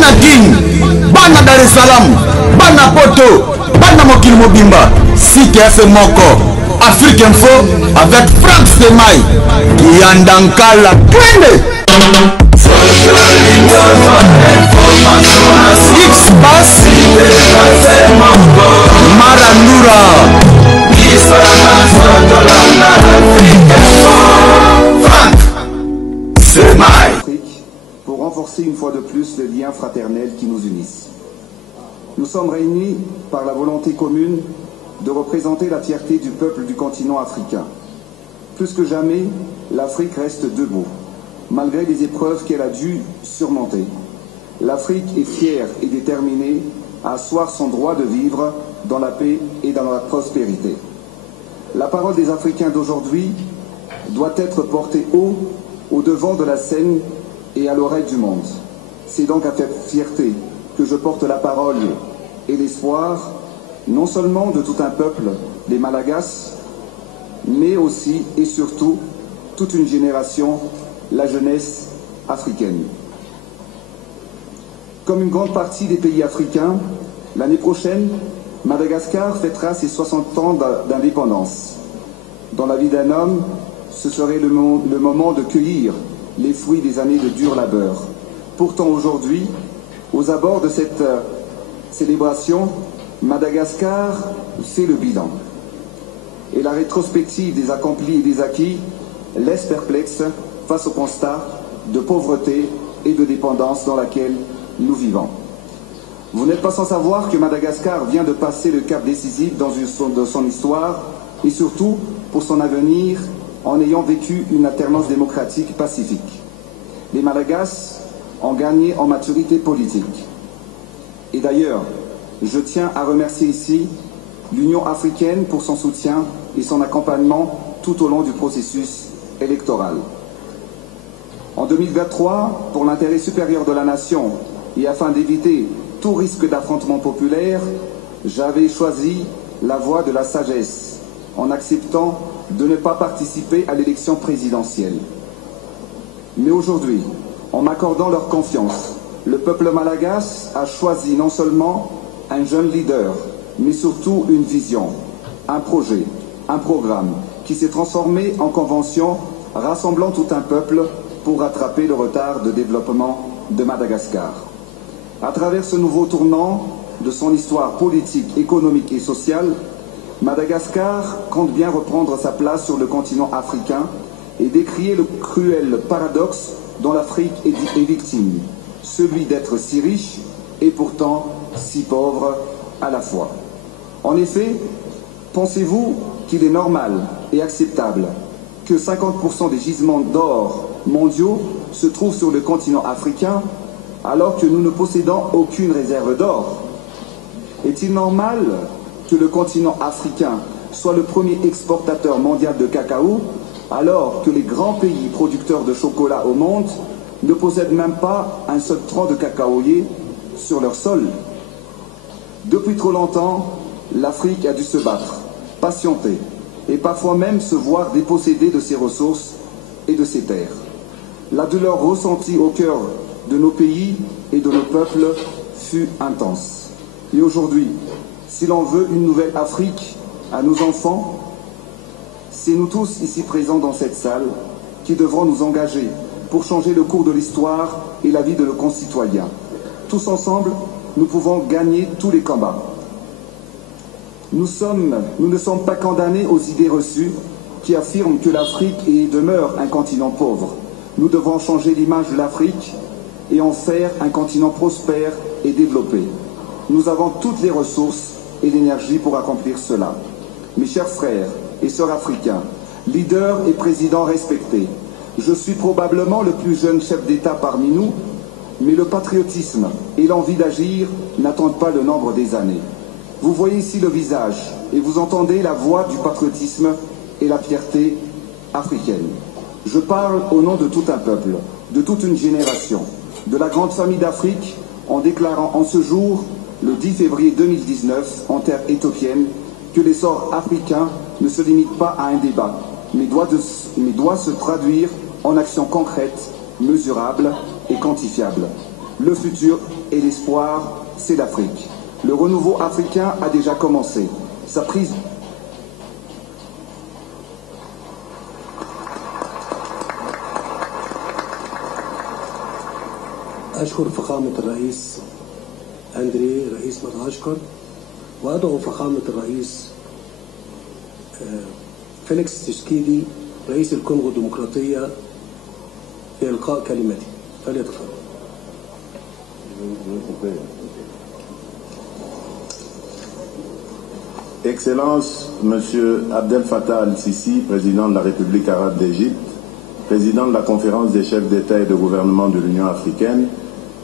bana Guine, bana Dar es Salaam, bana Poto, bana Mokili Mobimba, CTF Moko, Afrique Info avec Franck Semaï, Yandankala, Twende. X-Pass, Marandura, Franck Semaï. Pour renforcer une fois de plus les liens fraternels qui nous unissent. Nous sommes réunis par la volonté commune de représenter la fierté du peuple du continent africain. Plus que jamais, l'Afrique reste debout, malgré les épreuves qu'elle a dû surmonter. L'Afrique est fière et déterminée à asseoir son droit de vivre dans la paix et dans la prospérité. La parole des Africains d'aujourd'hui doit être portée haut, au devant de la scène et à l'oreille du monde. C'est donc à cette fierté que je porte la parole et l'espoir, non seulement de tout un peuple, les Malagasy, mais aussi et surtout toute une génération, la jeunesse africaine. Comme une grande partie des pays africains, l'année prochaine, Madagascar fêtera ses 60 ans d'indépendance. Dans la vie d'un homme, ce serait le moment de cueillir les fruits des années de dur labeur. Pourtant aujourd'hui, aux abords de cette célébration, Madagascar fait le bilan. Et la rétrospective des accomplis et des acquis laisse perplexe face au constat de pauvreté et de dépendance dans laquelle nous vivons. Vous n'êtes pas sans savoir que Madagascar vient de passer le cap décisif dans son histoire et surtout pour son avenir en ayant vécu une alternance démocratique pacifique. Les Malagasy ont gagné en maturité politique. Et d'ailleurs, je tiens à remercier ici l'Union africaine pour son soutien et son accompagnement tout au long du processus électoral. En 2023, pour l'intérêt supérieur de la nation et afin d'éviter tout risque d'affrontement populaire, j'avais choisi la voie de la sagesse en acceptant de ne pas participer à l'élection présidentielle. Mais aujourd'hui, en m'accordant leur confiance, le peuple malagasy a choisi non seulement un jeune leader, mais surtout une vision, un projet, un programme qui s'est transformé en convention rassemblant tout un peuple pour rattraper le retard de développement de Madagascar. À travers ce nouveau tournant de son histoire politique, économique et sociale, Madagascar compte bien reprendre sa place sur le continent africain et décrier le cruel paradoxe dont l'Afrique est victime, celui d'être si riche et pourtant si pauvre à la fois. En effet, pensez-vous qu'il est normal et acceptable que 50% des gisements d'or mondiaux se trouvent sur le continent africain alors que nous ne possédons aucune réserve d'or? Est-il normal que le continent africain soit le premier exportateur mondial de cacao alors que les grands pays producteurs de chocolat au monde ne possèdent même pas un seul tronc de cacaoyer sur leur sol? Depuis trop longtemps, l'Afrique a dû se battre, patienter et parfois même se voir dépossédée de ses ressources et de ses terres. La douleur ressentie au cœur de nos pays et de nos peuples fut intense. Et aujourd'hui, si l'on veut une nouvelle Afrique à nos enfants, c'est nous tous ici présents dans cette salle qui devrons nous engager pour changer le cours de l'histoire et la vie de nos concitoyens. Tous ensemble, nous pouvons gagner tous les combats. Nous ne sommes pas condamnés aux idées reçues qui affirment que l'Afrique est et demeure un continent pauvre. Nous devons changer l'image de l'Afrique et en faire un continent prospère et développé. Nous avons toutes les ressources et l'énergie pour accomplir cela. Mes chers frères et sœurs africains, leaders et présidents respectés, je suis probablement le plus jeune chef d'État parmi nous, mais le patriotisme et l'envie d'agir n'attendent pas le nombre des années. Vous voyez ici le visage et vous entendez la voix du patriotisme et la fierté africaine. Je parle au nom de tout un peuple, de toute une génération, de la grande famille d'Afrique, en déclarant en ce jour, le 10 février 2019, en terre éthiopienne, que l'essor africain ne se limite pas à un débat, mais doit se traduire en actions concrètes, mesurables et quantifiables. Le futur et l'espoir, c'est l'Afrique. Le renouveau africain a déjà commencé. Sa prise... أشكر فخامة الرئيس أندري رئيس مدغشقر وأدعو فخامة الرئيس فيليكس تشيسكيدي رئيس الكونغو الديمقراطية لإلقاء كلمته فليتفضل. Excellence, Monsieur Abdel Fattah al-Sisi, président de la République arabe d'Égypte, président de la conférence des chefs d'État et de gouvernement de l'Union africaine,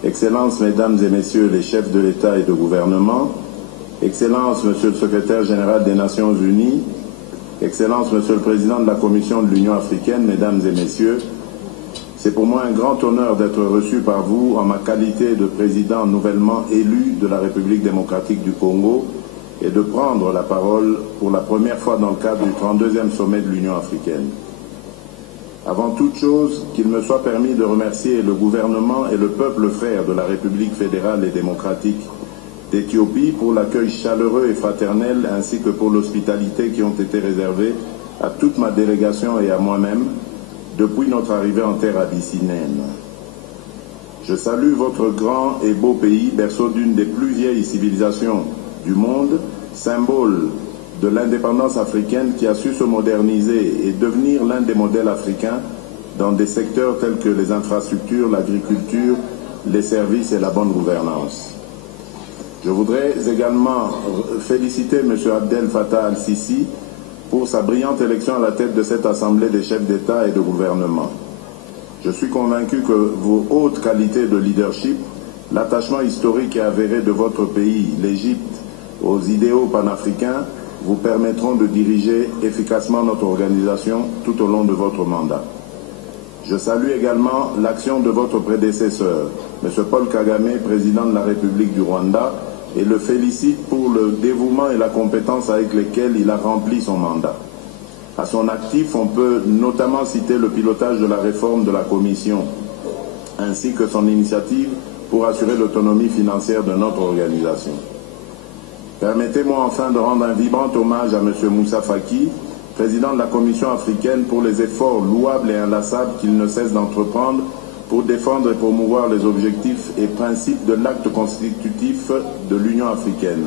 Excellences, Mesdames et Messieurs les chefs de l'État et de gouvernement, Excellences, Monsieur le secrétaire général des Nations Unies, Excellences, Monsieur le président de la Commission de l'Union africaine, Mesdames et Messieurs, c'est pour moi un grand honneur d'être reçu par vous en ma qualité de président nouvellement élu de la République démocratique du Congo et de prendre la parole pour la première fois dans le cadre du 32e sommet de l'Union africaine. Avant toute chose, qu'il me soit permis de remercier le gouvernement et le peuple frère de la République fédérale et démocratique d'Éthiopie pour l'accueil chaleureux et fraternel ainsi que pour l'hospitalité qui ont été réservées à toute ma délégation et à moi-même depuis notre arrivée en terre abyssinienne. Je salue votre grand et beau pays, berceau d'une des plus vieilles civilisations du monde, symbole de l'indépendance africaine qui a su se moderniser et devenir l'un des modèles africains dans des secteurs tels que les infrastructures, l'agriculture, les services et la bonne gouvernance. Je voudrais également féliciter M. Abdel Fattah al-Sisi pour sa brillante élection à la tête de cette Assemblée des chefs d'État et de gouvernement. Je suis convaincu que vos hautes qualités de leadership, l'attachement historique et avéré de votre pays, l'Égypte, aux idéaux panafricains, vous permettront de diriger efficacement notre organisation tout au long de votre mandat. Je salue également l'action de votre prédécesseur, M. Paul Kagame, président de la République du Rwanda, et le félicite pour le dévouement et la compétence avec lesquels il a rempli son mandat. À son actif, on peut notamment citer le pilotage de la réforme de la Commission, ainsi que son initiative pour assurer l'autonomie financière de notre organisation. Permettez-moi enfin de rendre un vibrant hommage à M. Moussa Faki, président de la Commission africaine, pour les efforts louables et inlassables qu'il ne cesse d'entreprendre pour défendre et promouvoir les objectifs et principes de l'acte constitutif de l'Union africaine.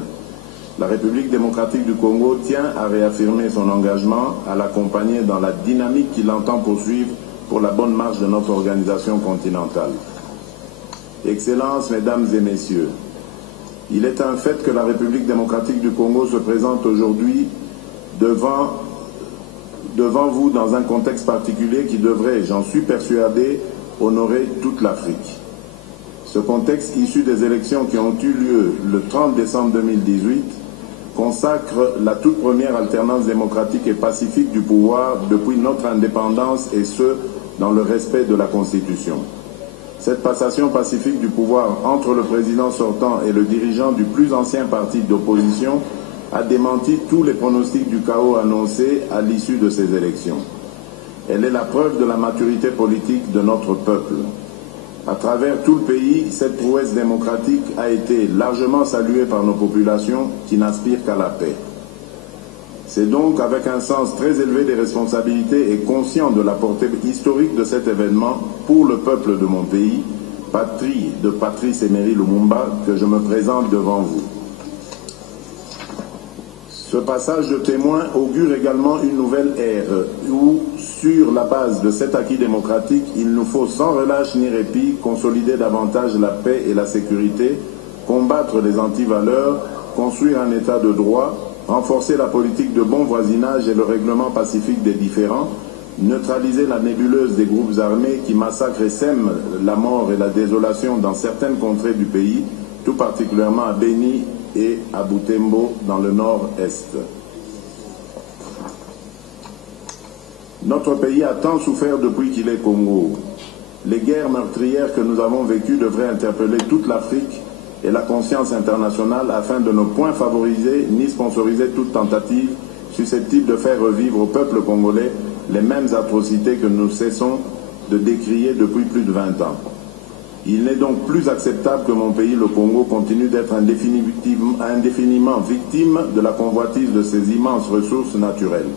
La République démocratique du Congo tient à réaffirmer son engagement à l'accompagner dans la dynamique qu'il entend poursuivre pour la bonne marche de notre organisation continentale. Excellences, Mesdames et Messieurs, il est un fait que la République démocratique du Congo se présente aujourd'hui devant vous dans un contexte particulier qui devrait, j'en suis persuadé, honorer toute l'Afrique. Ce contexte issu des élections qui ont eu lieu le 30 décembre 2018 consacre la toute première alternance démocratique et pacifique du pouvoir depuis notre indépendance et ce, dans le respect de la Constitution. Cette passation pacifique du pouvoir entre le président sortant et le dirigeant du plus ancien parti d'opposition a démenti tous les pronostics du chaos annoncés à l'issue de ces élections. Elle est la preuve de la maturité politique de notre peuple. À travers tout le pays, cette prouesse démocratique a été largement saluée par nos populations qui n'aspirent qu'à la paix. C'est donc avec un sens très élevé des responsabilités et conscient de la portée historique de cet événement pour le peuple de mon pays, patrie de Patrice Emery Lumumba, que je me présente devant vous. Ce passage de témoin augure également une nouvelle ère où, sur la base de cet acquis démocratique, il nous faut sans relâche ni répit consolider davantage la paix et la sécurité, combattre les antivaleurs, construire un état de droit, renforcer la politique de bon voisinage et le règlement pacifique des différends, neutraliser la nébuleuse des groupes armés qui massacrent et sèment la mort et la désolation dans certaines contrées du pays, tout particulièrement à Beni et à Butembo dans le nord-est. Notre pays a tant souffert depuis qu'il est Congo. Les guerres meurtrières que nous avons vécues devraient interpeller toute l'Afrique et la conscience internationale afin de ne point favoriser ni sponsoriser toute tentative susceptible de faire revivre au peuple congolais les mêmes atrocités que nous cessons de décrier depuis plus de 20 ans. Il n'est donc plus acceptable que mon pays, le Congo, continue d'être indéfiniment victime de la convoitise de ces immenses ressources naturelles.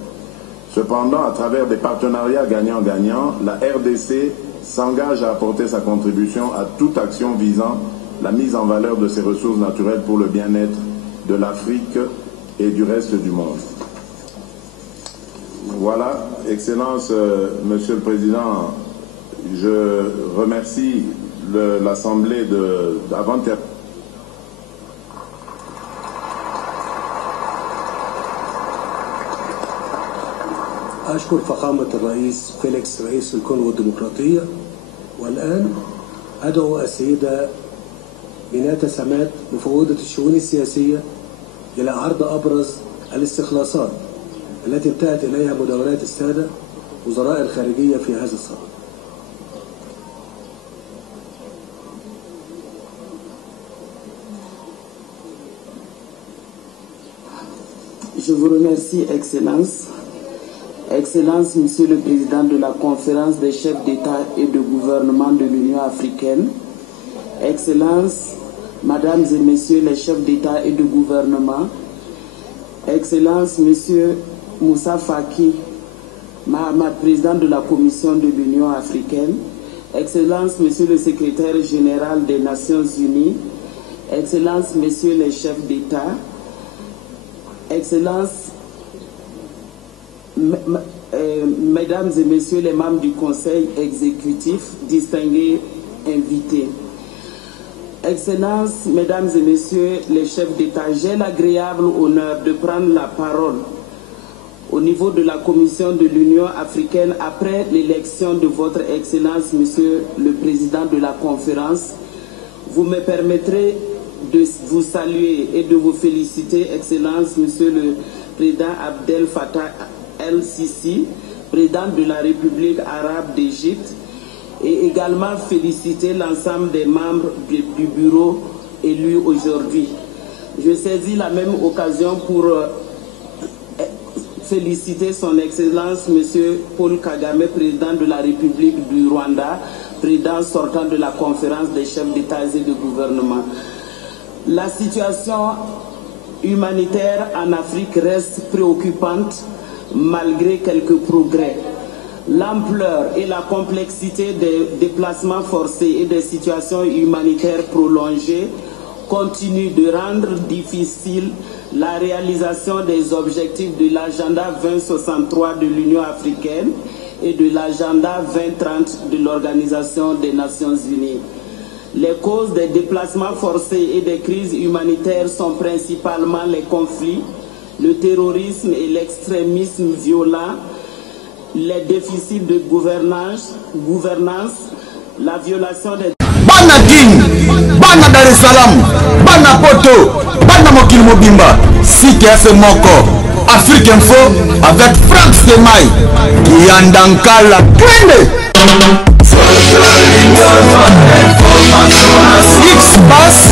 Cependant, à travers des partenariats gagnant-gagnant, la RDC s'engage à apporter sa contribution à toute action visant la mise en valeur de ces ressources naturelles pour le bien-être de l'Afrique et du reste du monde. Voilà, Excellence, Monsieur le Président, je remercie l'Assemblée avant de... أشكر فخامة الرئيس فيليكس رئيس الكونغو الديمقراطية. والآن أدعو السيدة ميناتا سامات مفوضة الشؤون السياسية إلى عرض أبرز الاستخلاصات التي انتهت إليها مداولات السادة وزراء الخارجية في هذا الصدد. Je vous remercie, Excellence. Excellence, Monsieur le Président de la Conférence des chefs d'État et de gouvernement de l'Union africaine. Excellence, Mesdames et Messieurs les chefs d'État et de gouvernement. Excellence, Monsieur Moussa Faki Mahamat, Président de la Commission de l'Union africaine. Excellence, Monsieur le Secrétaire général des Nations Unies. Excellence, Messieurs les chefs d'État. Excellences, Mesdames et Messieurs les membres du Conseil exécutif, distingués invités. Excellences, Mesdames et Messieurs les chefs d'État, j'ai l'agréable honneur de prendre la parole au niveau de la Commission de l'Union africaine après l'élection de votre Excellence, Monsieur le Président de la Conférence. Vous me permettrez de vous saluer et de vous féliciter, Excellence, Monsieur le Président Abdel Fattah el-Sisi, Président de la République arabe d'Égypte, et également féliciter l'ensemble des membres du bureau élus aujourd'hui. Je saisis la même occasion pour féliciter son Excellence, Monsieur Paul Kagame, Président de la République du Rwanda, Président sortant de la conférence des chefs d'État et de gouvernement. La situation humanitaire en Afrique reste préoccupante malgré quelques progrès. L'ampleur et la complexité des déplacements forcés et des situations humanitaires prolongées continuent de rendre difficile la réalisation des objectifs de l'agenda 2063 de l'Union africaine et de l'agenda 2030 de l'Organisation des Nations Unies. Les causes des déplacements forcés et des crises humanitaires sont principalement les conflits, le terrorisme et l'extrémisme violent, les déficits de gouvernance, la violation des... Bana King, Bana Dar es Salaam, Bana Poto, Bana Mokil Mobimba, CKF Moko, Afrique Info avec Franck Semaï, Kiandankala, Twende. X passe